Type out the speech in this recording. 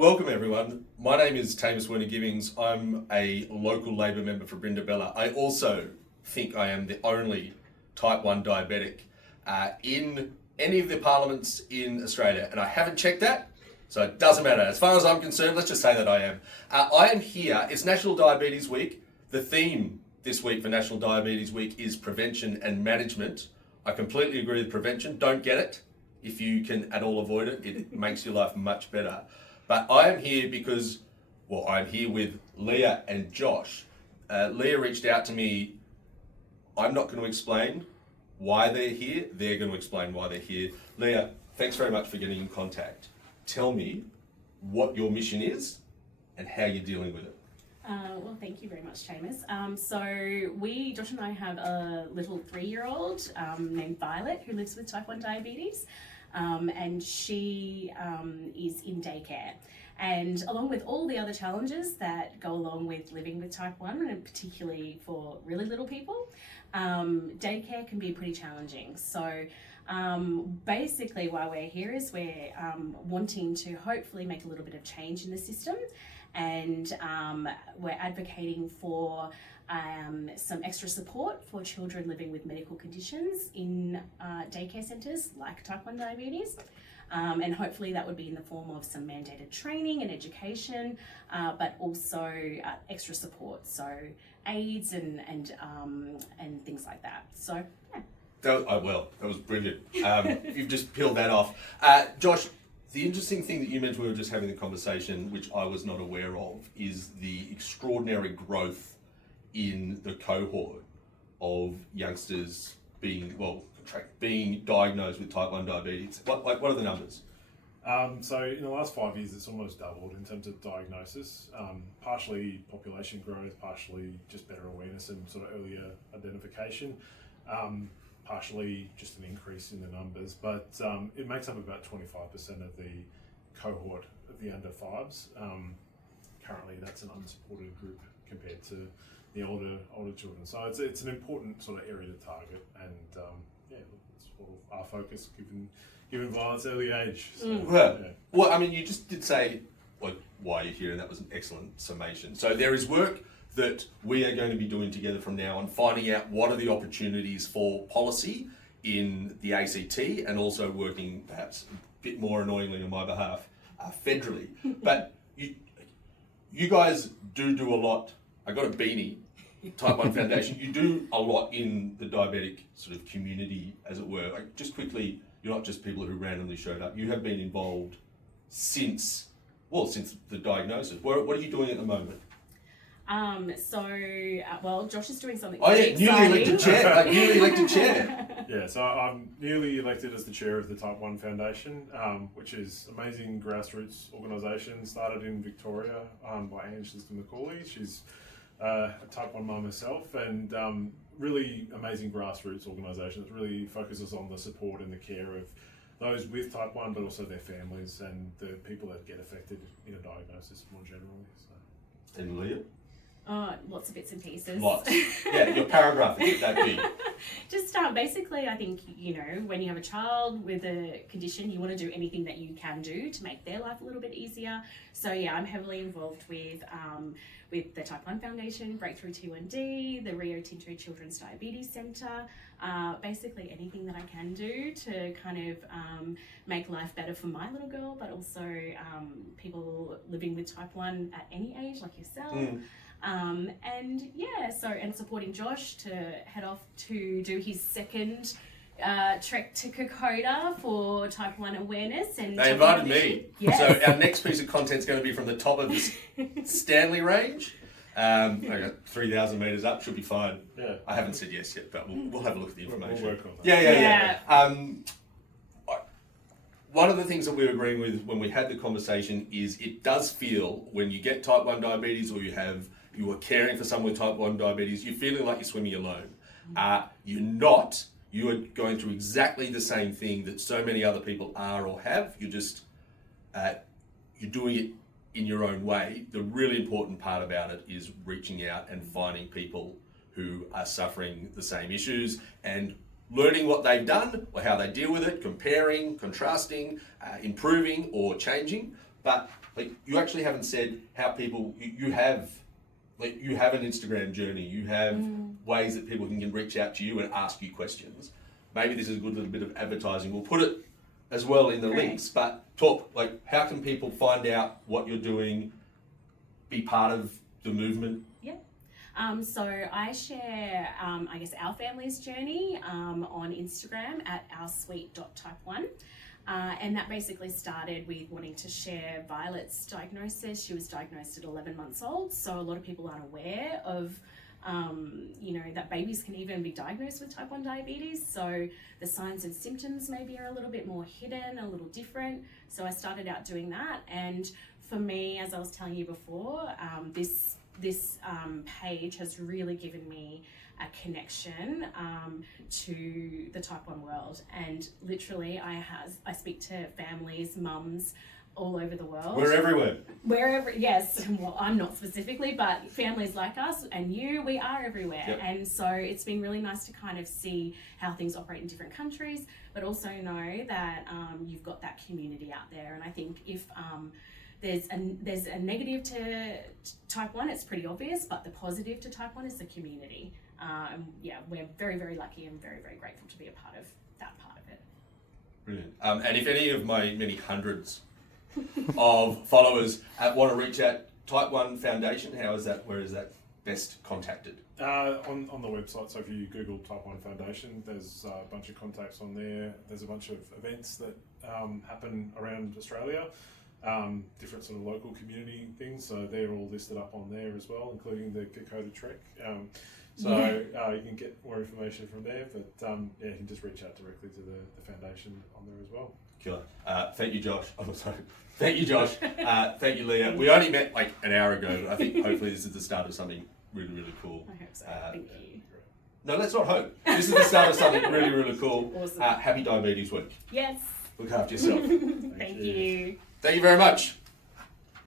Welcome everyone. My name is Werner-Gibbings. I'm a local Labor member for Brindabella. I also think I am the only type 1 diabetic in any of the parliaments in Australia, and I haven't checked that, so it doesn't matter. As far as I'm concerned, let's just say that I am. I am here. It's National Diabetes Week. The theme this week for National Diabetes Week is prevention and management. I completely agree with prevention. Don't get it. If you can at all avoid it, it makes your life much better. But I am here because, I'm here with Lia and Josh. Lia reached out to me. I'm not going to explain why they're here. They're going to explain why they're here. Lia, thanks very much for getting in contact. Tell me what your mission is and how you're dealing with it. Well, thank you very much, Seamus. Josh and I have a little 3-year-old named Violet who lives with type 1 diabetes, and she is in daycare. And along with all the other challenges that go along with living with type 1, and particularly for really little people, daycare can be pretty challenging. So basically why we're here is we're wanting to hopefully make a little bit of change in the system, and we're advocating for some extra support for children living with medical conditions in daycare centres like type 1 diabetes. And hopefully that would be in the form of some mandated training and education, but also extra support, so aids and things like that. So, yeah. That was brilliant. You've just peeled that off. Josh, the interesting thing that you mentioned, we were just having the conversation, which I was not aware of, is the extraordinary growth in the cohort of youngsters being diagnosed with type 1 diabetes. What are the numbers? So in the last 5 years, it's almost doubled in terms of diagnosis. Partially population growth, partially just better awareness and sort of earlier identification. Partially just an increase in the numbers, but it makes up about 25% of the cohort of the under 5s. Currently, that's an unsupported group compared to the older children. So it's an important sort of area to target, and it's sort of our focus given violence early age. So, yeah. Well, I mean, you just did say why you're here, and that was an excellent summation. So there is work that we are going to be doing together from now on, finding out what are the opportunities for policy in the ACT, and also working perhaps a bit more annoyingly on my behalf federally. But you guys do a lot. I got a beanie, Type 1 Foundation. You do a lot in the diabetic sort of community, as it were. Like, just quickly, you're not just people who randomly showed up. You have been involved since the diagnosis. What are you doing at the moment? Josh is doing something newly elected chair. Yeah, so I'm newly elected as the chair of the Type 1 Foundation, which is an amazing grassroots organisation started in Victoria by Angela McCauley. She's a Type 1 mum herself, and really amazing grassroots organisation that really focuses on the support and the care of those with Type 1, but also their families and the people that get affected in a diagnosis more generally. So. And Lia? Lots of bits and pieces. Lots. Yeah, your paragraph is that big. Just basically, I think, when you have a child with a condition, you want to do anything that you can do to make their life a little bit easier. So yeah, I'm heavily involved with the Type 1 Foundation, Breakthrough T1D, the Rio Tinto Children's Diabetes Centre, basically anything that I can do to kind of make life better for my little girl, but also people living with Type 1 at any age, like yourself. And supporting Josh to head off to do his second trek to Kokoda for type 1 awareness. And they invited me. Yes. So our next piece of content is going to be from the top of the Stanley Range. I got 3,000 metres up, should be fine. Yeah. I haven't said yes yet, but we'll have a look at the information. We'll work on that. Yeah. One of the things that we were agreeing with when we had the conversation is it does feel, when you get type 1 diabetes or you are caring for someone with type 1 diabetes, you're feeling like you're swimming alone. You're not. You are going through exactly the same thing that so many other people are or have. You're just, you're doing it in your own way. The really important part about it is reaching out and finding people who are suffering the same issues and learning what they've done or how they deal with it, comparing, contrasting, improving or changing. But like you actually haven't said how people you have. Like you have an Instagram journey, you have ways that people can reach out to you and ask you questions. Maybe this is a good little bit of advertising. We'll put it as well in the links, but talk, like how can people find out what you're doing, be part of the movement? Yeah. So I share, I guess, our family's journey on Instagram at oursweet.type1. And that basically started with wanting to share Violet's diagnosis. She was diagnosed at 11 months old, so a lot of people aren't aware of, that babies can even be diagnosed with type 1 diabetes. So the signs and symptoms maybe are a little bit more hidden, a little different. So I started out doing that. And for me, as I was telling you before, this page has really given me a connection to the type 1 world, and literally I speak to families, mums all over the world. We're everywhere. Wherever, yes. Well, I'm not specifically, but families like us and you, we are everywhere. Yep. And so it's been really nice to kind of see how things operate in different countries, but also know that you've got that community out there. And I think if there's a negative to type 1, it's pretty obvious, but the positive to type 1 is the community. We're very, very lucky and very, very grateful to be a part of that part of it. Brilliant. And if any of my many hundreds of followers want to reach out, Type 1 Foundation, where is that best contacted? On the website, so if you Google Type 1 Foundation, there's a bunch of contacts on there. There's a bunch of events that happen around Australia, different sort of local community things, so they're all listed up on there as well, including the Kokoda Trek. You can get more information from there, but you can just reach out directly to the foundation on there as well. Killer. Thank you, Josh. Oh, sorry. Thank you, Josh. Thank you, Leah. We only met like an hour ago. I think hopefully this is the start of something really, really cool. I hope so. Thank you. No, let's not hope. This is the start of something really, really cool. Awesome. Happy Diabetes Week. Yes. Look after yourself. Thank you. Thank you very much.